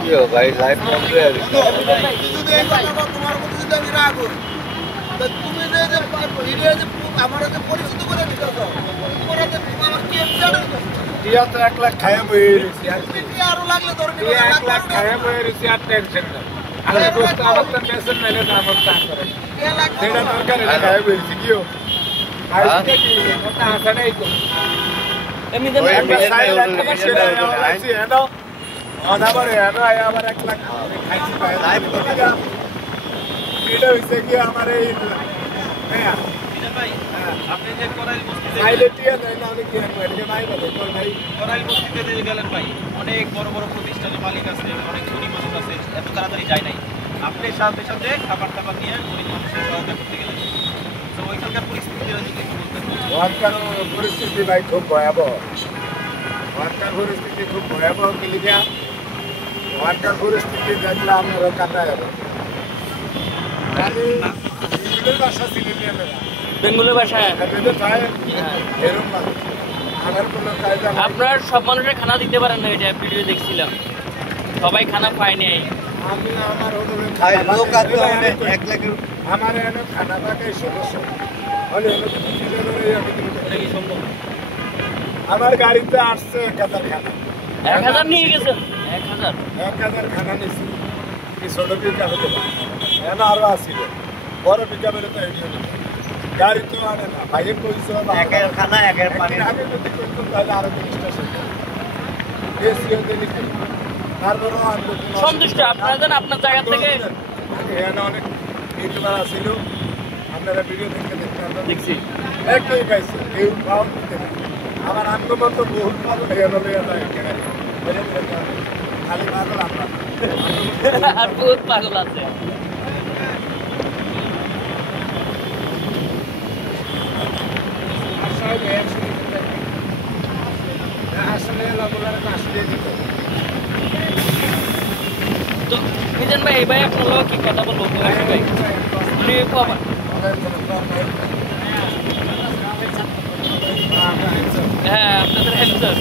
কি हो भाई लाइफ में যদি এই কথা তোমার মধ্যে যদি আমি রাগ হই তা তুমি যে ভিডিও যে আমার যে পরিচিত করে দিতে দাও তোমার আমার কি জানো दिया तो 1 लाख खाया बई কি আরো লাগলে ধরে নিবে 1 लाख खाया बई আর টেনশন না আরে দোস্ত আমার তো টেনশন মেলে না আমার তা করে সেটা দরকার এটা খায়া বই শিখিও আজকে কি কথা আসা নাই তো এমনি দেন এনো অনাবার এনো আবার 1 লাখ খাইছি লাইভ কথা এটা হইছে কি আমার এই হ্যাঁ ভাই আপনি যে কোরাইল বস্তিতে সাইলেটিয়া নাই না অনেক কি এদিকে নাই বলে কোন ভাই কোরাইল বস্তিতে যে গেলেন ভাই অনেক বড় বড় প্রতিষ্ঠানের মালিক আছে অনেক ধনী মানুষ আছে এত তাড়াতাড়ি যায় নাই আপনি সাথে সাথে খাবার টাবার নিয়ে গরিব মানুষের সহায়তা করতে গেলেন তো ওইখানকার পরিস্থিতি যদি একটু বলতেন ওয়ার্কার পরিস্থিতি ভাই খুব ভয়াবহ ওয়ার্কার পরিস্থিতি খুব ভয়াবহ কি লিখা ওয়ার্কার পরিস্থিতি দেখলে আপনারা কাটায় যাবে ভাষা সিলেটিয়া মেলা বেঙ্গলি ভাষায় আপনার সব মানুষের খানা দিতে পারেন না এটা ভিডিও দেখছিলাম সবাই খানা পায় নাই আমি আমার আমার এনে খানা পাকাই সদস্য আমার গাড়িতে আসছে 1000 খানা 1000 নিয়ে গেছেন 1000 খানা নিয়েছি কি ছোট পিকা হতে পারে এনে আরো আসছিল বড় পিকা বেরো তো গাড়ি তো আনে না ভাইয়ে কইছো একের খানা একের পানি আমি যদি করতাম তাহলে আরো 20টা শেষ এসিও দেনি তারপরও সন্তুষ্ট আপনারা জানেন আপনার জায়গা থেকে এখানে অনেক ইউটিউবার আসছিল আপনারা ভিডিও দেখতে দেখছি একটাই পাইছে কেউ পাও দিতে না আমার আত্মমত বহুত পাগল হয়ে গেল খালি পাগল আমরা আর বহুত পাগল আছে তো মিজান ভাই এই ভাই আপনার লোক কি কথা বলবো ভাই উনি বাবা হ্যাঁ আপনাদের হেল্প স্যার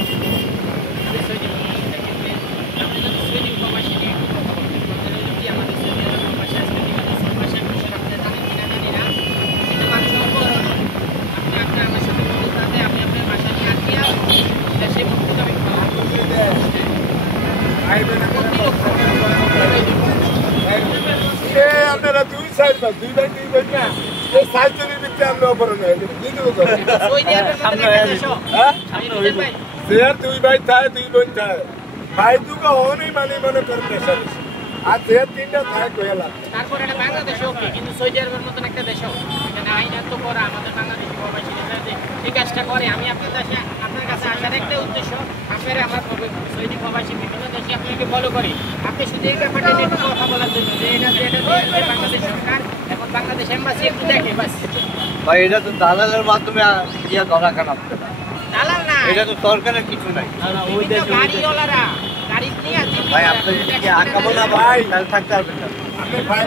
আপনারা দুই সাইড না দুই ভাই না এই সাইডের ভিতরে আমরা অপরাধ হয়ে গেল দুই ভাই থাকে দুই বোন থাকে ভাই দুটো অনেক মনে করে প্রেশার আর যে 3টা থাকে কইলা তারপর এটা বাংলাদেশে ওকে কিন্তু সৌদি আরবের মতন একটা দেশে এখানে আইন এত করা আমাদের বাংলাদেশি প্রবাসী যে এই কাজটা করে আমি আপনার দেশে আপনার কাছে আসার একটা উদ্দেশ্য আপনারা আমার সৌদি প্রবাসী বিভিন্ন দেশে আপনাকে ফলো করি আপনি শুধু এই ব্যাপারটা নিয়ে একটু কথা বলার জন্য যে এটা বাংলাদেশ সরকার এখন বাংলাদেশ এম্বাসি একটু দেখে বাস ভাই এটা তো দালালের মাধ্যমে ইয়া ধরা কেন দালাল না এটা তো সরকারের কিছু নাই ওই দেশে গাড়িওয়ালারা গাড়ি নিয়ে ভাই আপনি যদি আঁকাবো না ভাই তাহলে থাকতে পারবেন না আপনি ভাই